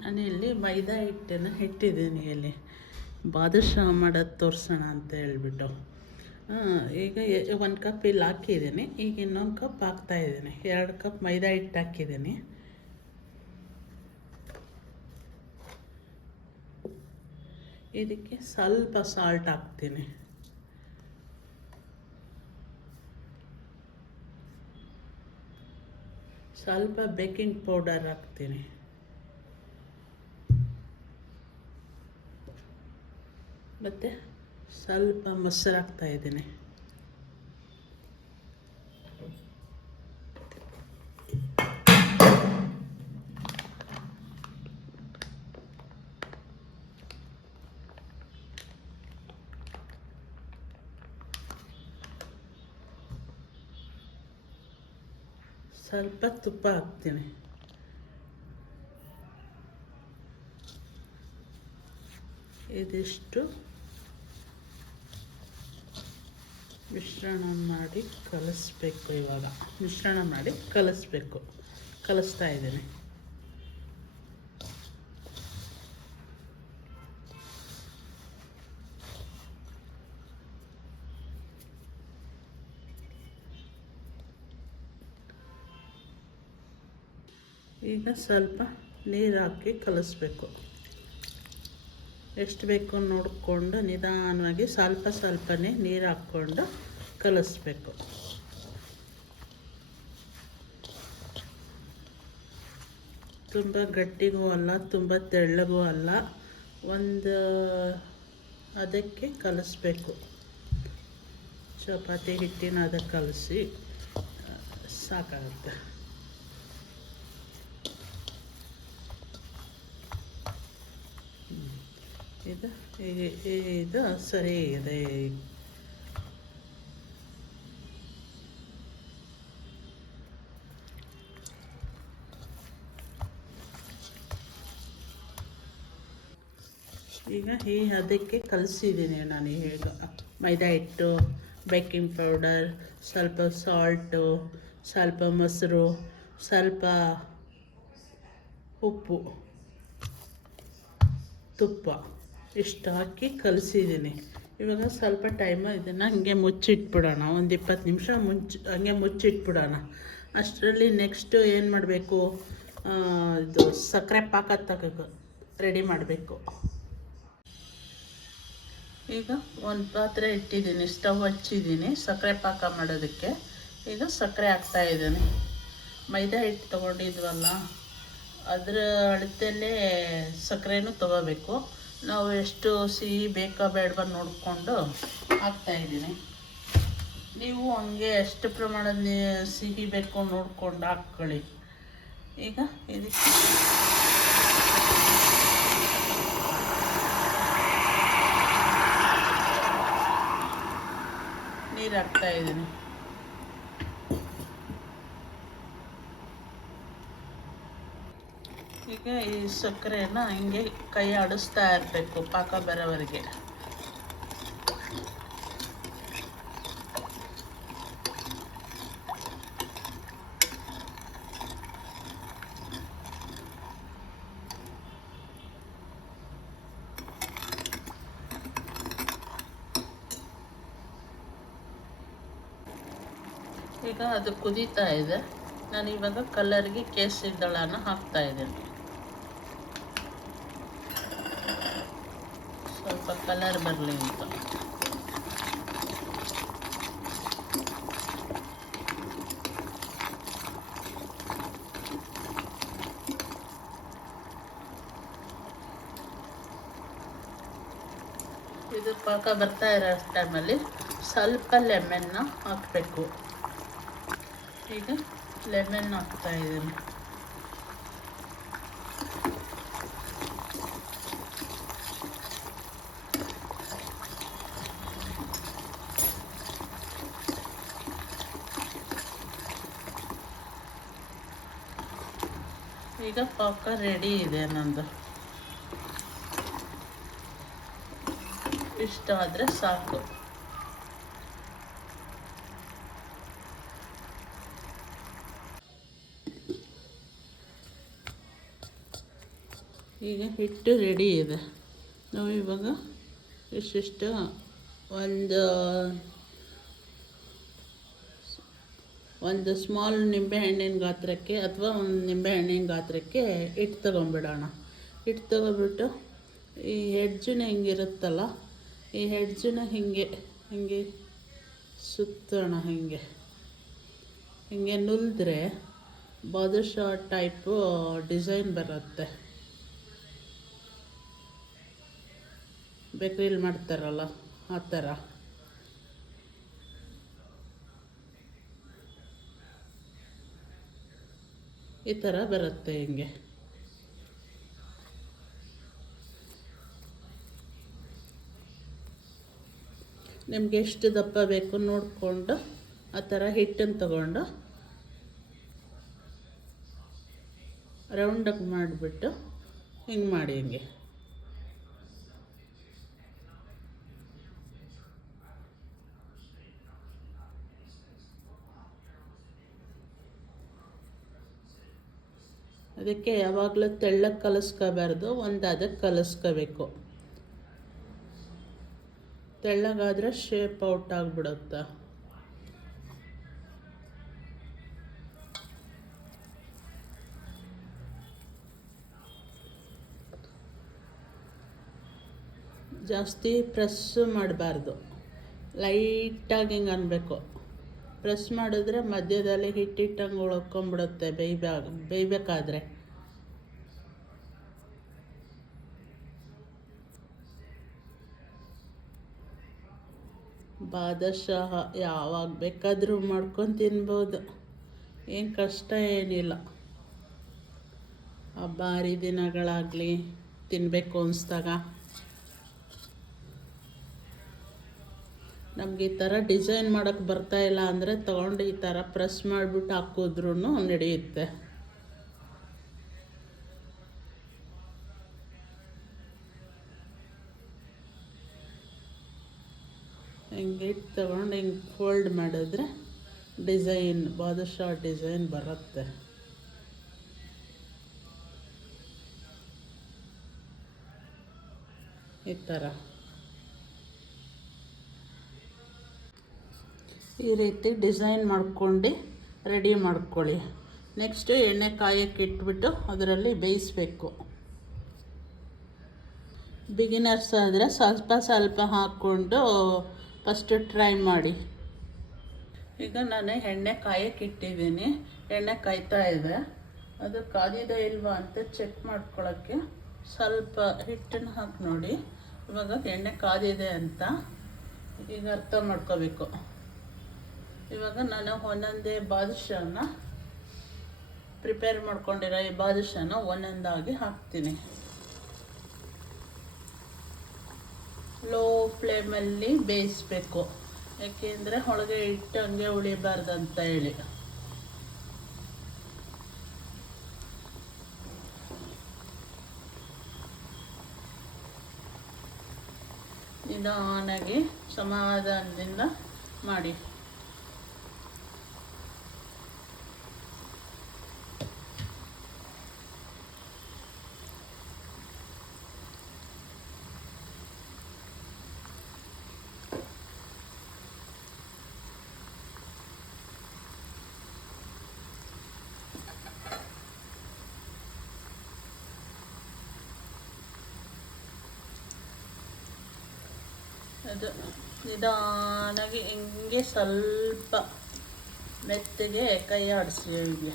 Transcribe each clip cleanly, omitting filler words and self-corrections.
ನಾನಿಲ್ಲಿ ಮೈದಾ ಹಿಟ್ಟನ್ನು ಇಟ್ಟಿದ್ದೀನಿ ಇಲ್ಲಿ ಬಾದುಷಾ ಮಾಡೋದು ತೋರಿಸೋಣ ಅಂತ ಹೇಳ್ಬಿಟ್ಟು. ಈಗ 1 ಕಪ್ ಇಲ್ಲಿ ಹಾಕಿದ್ದೀನಿ. ಈಗ ಇನ್ನೊಂದು ಕಪ್ ಹಾಕ್ತಾಯಿದ್ದೀನಿ. 2 ಕಪ್ ಮೈದಾ ಹಿಟ್ಟು ಹಾಕಿದ್ದೀನಿ. ಇದಕ್ಕೆ ಸ್ವಲ್ಪ ಸಾಲ್ಟ್ ಹಾಕ್ತೀನಿ. ಸ್ವಲ್ಪ ಬೇಕಿಂಗ್ ಪೌಡರ್ ಹಾಕ್ತೀನಿ. ಮತ್ತು ಸ್ವಲ್ಪ ಮೊಸರು ಹಾಕ್ತಾಯಿದ್ದೀನಿ. ಸ್ವಲ್ಪ ತುಪ್ಪ ಹಾಕ್ತೀನಿ. ಇದಿಷ್ಟು ಮಿಶ್ರಣ ಮಾಡಿ ಕಲಿಸ್ಬೇಕು. ಇವಾಗ ಮಿಶ್ರಣ ಮಾಡಿ ಕಲಿಸ್ಬೇಕು. ಕಲಿಸ್ತಾ ಇದ್ದೀನಿ. ಈಗ ಸ್ವಲ್ಪ ನೀರು ಹಾಕಿ ಕಲಿಸ್ಬೇಕು. ಎಷ್ಟು ಬೇಕು ನೋಡಿಕೊಂಡು ನಿಧಾನವಾಗಿ ಸ್ವಲ್ಪನೇ ನೀರು ಹಾಕ್ಕೊಂಡು ಕಲಿಸ್ಬೇಕು. ತುಂಬ ಗಟ್ಟಿಗೂ ಅಲ್ಲ, ತುಂಬ ತೆಳ್ಳಗೂ ಅಲ್ಲ, ಒಂದು ಅದಕ್ಕೆ ಕಲಿಸ್ಬೇಕು. ಚಪಾತಿ ಹಿಟ್ಟಿನ ಅದಕ್ಕೆ ಕಲಸಿ ಸಾಕಾಗುತ್ತೆ. ಇದು ಸರಿ ಇದೆ. ಈಗ ಅದಕ್ಕೆ ಕಲಿಸಿದ್ದೀನಿ ನಾನು. ಈಗ ಮೈದಾ ಹಿಟ್ಟು, ಬೇಕಿಂಗ್ ಪೌಡರ್, ಸ್ವಲ್ಪ ಸಾಲ್ಟು, ಸ್ವಲ್ಪ ಮೊಸರು, ಸ್ವಲ್ಪ ಉಪ್ಪು, ತುಪ್ಪ ಇಷ್ಟು ಹಾಕಿ ಕಲಿಸಿದ್ದೀನಿ. ಇವಾಗ ಸ್ವಲ್ಪ ಟೈಮು ಇದನ್ನು ಹಂಗೆ ಮುಚ್ಚಿಟ್ಬಿಡೋಣ. ಒಂದು 20 ನಿಮಿಷ ಹಂಗೆ ಮುಚ್ಚಿಟ್ಬಿಡೋಣ. ಅಷ್ಟರಲ್ಲಿ ನೆಕ್ಸ್ಟು ಏನು ಮಾಡಬೇಕು, ಇದು ಸಕ್ಕರೆ ಪಾಕ ರೆಡಿ ಮಾಡಬೇಕು. ಈಗ ಒಂದು ಪಾತ್ರೆ ಇಟ್ಟಿದ್ದೀನಿ, ಸ್ಟವ್ ಹಚ್ಚಿದ್ದೀನಿ ಸಕ್ಕರೆ ಪಾಕ ಮಾಡೋದಕ್ಕೆ. ಈಗ ಸಕ್ಕರೆ ಹಾಕ್ತಾಯಿದ್ದೀನಿ. ಮೈದಾ ಹಿಟ್ಟು ತೊಗೊಂಡಿದ್ವಲ್ಲ, ಅದರ ಅಳತೆಯಲ್ಲೇ ಸಕ್ಕರೆನೂ ತೊಗೋಬೇಕು. ನಾವು ಎಷ್ಟು ಸಿಹಿ ಬೇಕಾ ಬೇಡವಾ ನೋಡಿಕೊಂಡು ಹಾಕ್ತಾಯಿದ್ದೀನಿ. ನೀವು ಹಂಗೆ ಎಷ್ಟು ಪ್ರಮಾಣದ ಸಿಹಿ ಬೇಕು ನೋಡ್ಕೊಂಡು ಹಾಕ್ಕೊಳ್ಳಿ. ಈಗ ಇದಕ್ಕೆ ನೀರು ಹಾಕ್ತಾಯಿದ್ದೀನಿ. ಈಗ ಈ ಸಕ್ಕರೆನ ಹಿಂಗೆ ಕೈ ಆಡಿಸ್ತಾ ಇರಬೇಕು ಪಾಕ ಬರೋವರೆಗೆ. ಈಗ ಅದು ಕುದೀತಾ ಇದೆ. ನಾನು ಇವಾಗ ಕಲರ್ಗೆ ಕೇಸರಿ ದಳನ ಹಾಕ್ತಾಯಿದ್ದೀನಿ. ಸ್ವಲ್ಪ ಕಲರ್ ಬರಲಿ ಅಂತ. ಇದು ಪಾಕ ಬರ್ತಾ ಇರೋ ಟೈಮಲ್ಲಿ ಸ್ವಲ್ಪ ಲೆಮನ್ನ ಹಾಕಬೇಕು. ಈಗ ಲೆಮನ್ ಹಾಕ್ತಾಯಿದ್ದೀನಿ. ಈಗ ಪಾಕ ರೆಡಿ ಇದೆ ನಂದು. ಇಷ್ಟ ಆದರೆ ಸಾಕು. ಈಗ ಹಿಟ್ಟು ರೆಡಿ ಇದೆ. ನಾವು ಇವಾಗ ಇಷ್ಟಿಷ್ಟು ಒಂದು ಸ್ಮಾಲ್ ನಿಂಬೆಹಣ್ಣಿನ ಗಾತ್ರಕ್ಕೆ ಅಥವಾ ಒಂದು ನಿಂಬೆಹಣ್ಣಿನ ಗಾತ್ರಕ್ಕೆ ಹಿಟ್ಟು ತೊಗೊಂಬಿಡೋಣ. ಹಿಟ್ಟು ತೊಗೊಬಿಟ್ಟು ಈ ಹೆಡ್ಜನ್ನ ಹಿಂಗಿರುತ್ತಲ್ಲ, ಈ ಹೆಡ್ಜನ್ನ ಹಿಂಗೆ ಸುತ್ತೋಣ. ಹಿಂಗೆ ನುಲಿದ್ರೆ ಬಾದುಷಾ ಟೈಪು ಡಿಸೈನ್ ಬರುತ್ತೆ. ಬೇಕ್ರಿಲಿ ಮಾಡ್ತಾರಲ್ಲ ಆ ಥರ. ಈ ಥರ ಬರುತ್ತೆ. ಹಿಂಗೆ ನಿಮಗೆ ಎಷ್ಟು ದಪ್ಪ ಬೇಕು ನೋಡಿಕೊಂಡು ಆ ಥರ ಹಿಟ್ಟನ್ನು ತಗೊಂಡು ರೌಂಡಾಗಿ ಮಾಡಿಬಿಟ್ಟು ಹಿಂಗೆ ಮಾಡಿ. ಹಿಂಗೆ ಅದಕ್ಕೆ ಯಾವಾಗಲೂ ತೆಳ್ಳಗೆ ಕಲಿಸ್ಕೋಬಾರ್ದು, ಒಂದು ಅದಕ್ಕೆ ಕಲಿಸ್ಕೋಬೇಕು. ತೆಳ್ಳಗಾದರೆ ಶೇಪ್ ಔಟ್ ಆಗಿಬಿಡುತ್ತೆ. ಜಾಸ್ತಿ ಪ್ರೆಸ್ ಮಾಡಬಾರ್ದು, ಲೈಟಾಗಿ ಹಿಂಗೆ ಅನ್ಬೇಕು. ಪ್ರೆಸ್ ಮಾಡಿದ್ರೆ ಮಧ್ಯದಲ್ಲಿ ಹಿಟ್ಟಿಟ್ಟಂಗೆ ಉಳ್ಕೊಂಬಿಡುತ್ತೆ ಬೇಯಬೇಕಾದ್ರೆ. ಬಾದುಷಾ ಯಾವಾಗ ಬೇಕಾದರೂ ಮಾಡ್ಕೊಂಡು ತಿನ್ಬೋದು, ಏನು ಕಷ್ಟ ಏನಿಲ್ಲ. ಹಬ್ಬ ಹರಿದಿನಗಳಾಗಲಿ ತಿನ್ನಬೇಕು ಅನಿಸ್ದಾಗ ನಮಗೆ ಈ ಥರ ಡಿಸೈನ್ ಮಾಡೋಕ್ಕೆ ಬರ್ತಾಯಿಲ್ಲ ಅಂದರೆ ತೊಗೊಂಡು ಈ ಥರ ಪ್ರೆಸ್ ಮಾಡಿಬಿಟ್ಟು ಹಾಕಿದ್ರೂ ನಡೆಯುತ್ತೆ. ಹಿಂಗೆ ಇಟ್ಟು ತೊಗೊಂಡು ಹಿಂಗೆ ಫೋಲ್ಡ್ ಮಾಡಿದ್ರೆ ಡಿಸೈನ್ ಬಾದುಷಾ ಡಿಸೈನ್ ಬರುತ್ತೆ. ಈ ಥರ ಈ ರೀತಿ ಡಿಸೈನ್ ಮಾಡ್ಕೊಂಡು ರೆಡಿ ಮಾಡ್ಕೊಳ್ಳಿ. ನೆಕ್ಸ್ಟು ಎಣ್ಣೆ ಕಾಯಕ್ಕೆ ಇಟ್ಬಿಟ್ಟು ಅದರಲ್ಲಿ ಬೇಯಿಸಬೇಕು. ಬಿಗಿನರ್ಸ್ ಆದರೆ ಸ್ವಲ್ಪ ಹಾಕ್ಕೊಂಡು ಫಸ್ಟು ಟ್ರೈ ಮಾಡಿ. ಈಗ ನಾನು ಎಣ್ಣೆ ಕಾಯಕ್ಕೆ ಇಟ್ಟಿದ್ದೀನಿ, ಎಣ್ಣೆ ಕಾಯ್ತಾ ಇದೆ. ಅದು ಕಾದಿದೆ ಇಲ್ವಾ ಅಂತ ಚೆಕ್ ಮಾಡ್ಕೊಳ್ಳೋಕ್ಕೆ ಸ್ವಲ್ಪ ಹಿಟ್ಟನ್ನು ಹಾಕಿ ನೋಡಿ. ಇವಾಗ ಎಣ್ಣೆ ಕಾದಿದೆ ಅಂತ ಈಗ ಅರ್ಥ ಮಾಡ್ಕೋಬೇಕು. ಇವಾಗ ನಾನು ಒಂದೊಂದೇ ಬಾದುಷಾನ ಪ್ರಿಪೇರ್ ಮಾಡ್ಕೊಂಡಿರೋ ಈ ಬಾದುಷಾನ ಒಂದೊಂದಾಗಿ ಹಾಕ್ತೀನಿ. ಲೋ ಫ್ಲೇಮಲ್ಲಿ ಬೇಯಿಸಬೇಕು, ಯಾಕೆಂದರೆ ಒಳಗೆ ಹಿಟ್ಟು ಹಂಗೆ ಉಳಿಬಾರ್ದಂತ ಹೇಳಿ. ನಿಧಾನಾಗಿ ಸಮಾಧಾನದಿಂದ ಮಾಡಿ. ಅದು ನಿಧಾನಾಗಿ ಹಿಂಗೆ ಸ್ವಲ್ಪ ಮೆತ್ತಗೆ ಕೈ ಆಡಿಸಿ. ಹಿಂಗೆ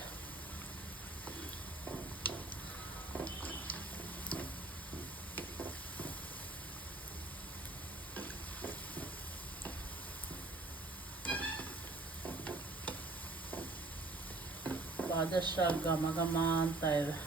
ಬಾದುಷಾ ಘಮ ಘಮ ಅಂತ ಇದೆ.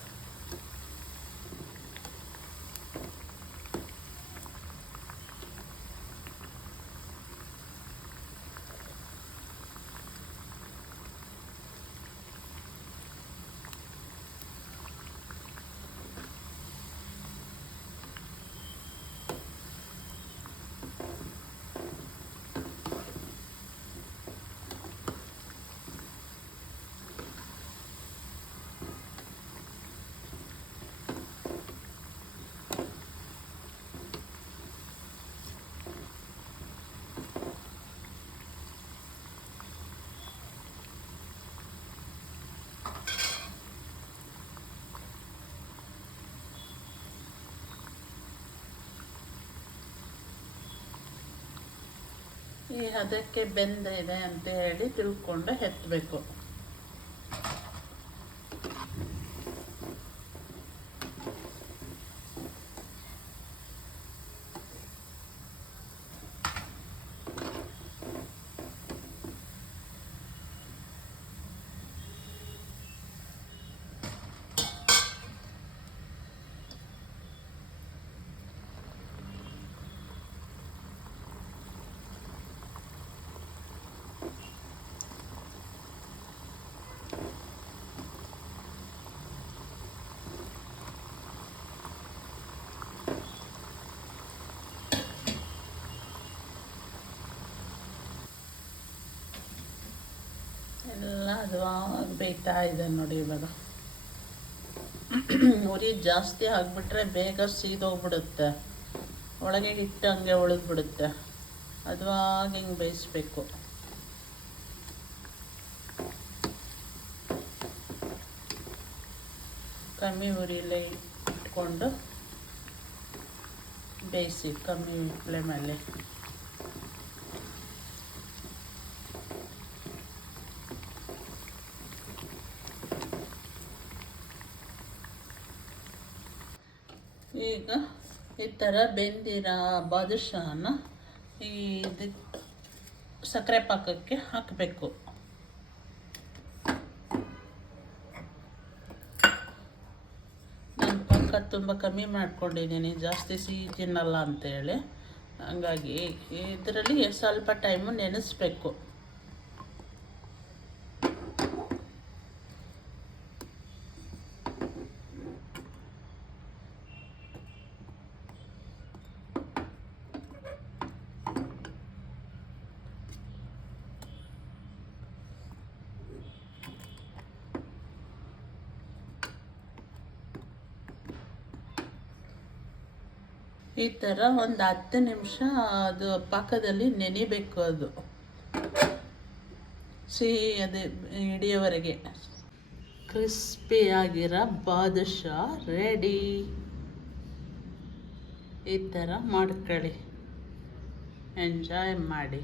ಈ ಅದಕ್ಕೆ ಬೆಂದಿದೆ ಅಂತ ಹೇಳಿ ತಿಳ್ಕೊಂಡು ಎತ್ತಬೇಕು. ಎಲ್ಲ ಅದು ಬೇಯ್ತಾ ಇದೆ ನೋಡಿ. ಇವಾಗ ಉರಿ ಜಾಸ್ತಿ ಆಗಿಬಿಟ್ರೆ ಬೇಗ ಸೀದೋಗ್ಬಿಡುತ್ತೆ, ಒಳಗೆ ಹಿಟ್ಟು ಹಂಗೆ ಉಳಿದ್ಬಿಡುತ್ತೆ. ಅದು ಹಿಂಗೆ ಬೇಯಿಸ್ಬೇಕು. ಕಮ್ಮಿ ಉರಿಲೇ ಇಟ್ಕೊಂಡು ಬೇಯಿಸಿ, ಕಮ್ಮಿ ಫ್ಲೇಮಲ್ಲಿ. ಈಗ ಈ ಥರ ಬೆಂದಿರೋ ಬಾದುಷಾನ ಇದು ಸಕ್ಕರೆ ಪಾಕಕ್ಕೆ ಹಾಕಬೇಕು. ನಾನು ಪಾಕ ತುಂಬ ಕಮ್ಮಿ ಮಾಡ್ಕೊಂಡಿದ್ದೀನಿ, ಜಾಸ್ತಿ ಸಿಹಿ ತಿನ್ನಲ್ಲ ಅಂತೇಳಿ. ಹಂಗಾಗಿ ಇದರಲ್ಲಿ ಸ್ವಲ್ಪ ಟೈಮು ನೆನೆಸ್ಬೇಕು. ಈ ಥರ ಒಂದು 10 ನಿಮಿಷ ಅದು ಪಾಕದಲ್ಲಿ ನೆನಿಬೇಕು. ಅದು ಸಿಹಿ ಅದು ಹಿಡಿಯೋವರೆಗೆ. ಕ್ರಿಸ್ಪಿಯಾಗಿರೋ ಬಾದುಷಾ ರೆಡಿ. ಈ ಥರ ಮಾಡ್ಕೊಳ್ಳಿ, ಎಂಜಾಯ್ ಮಾಡಿ.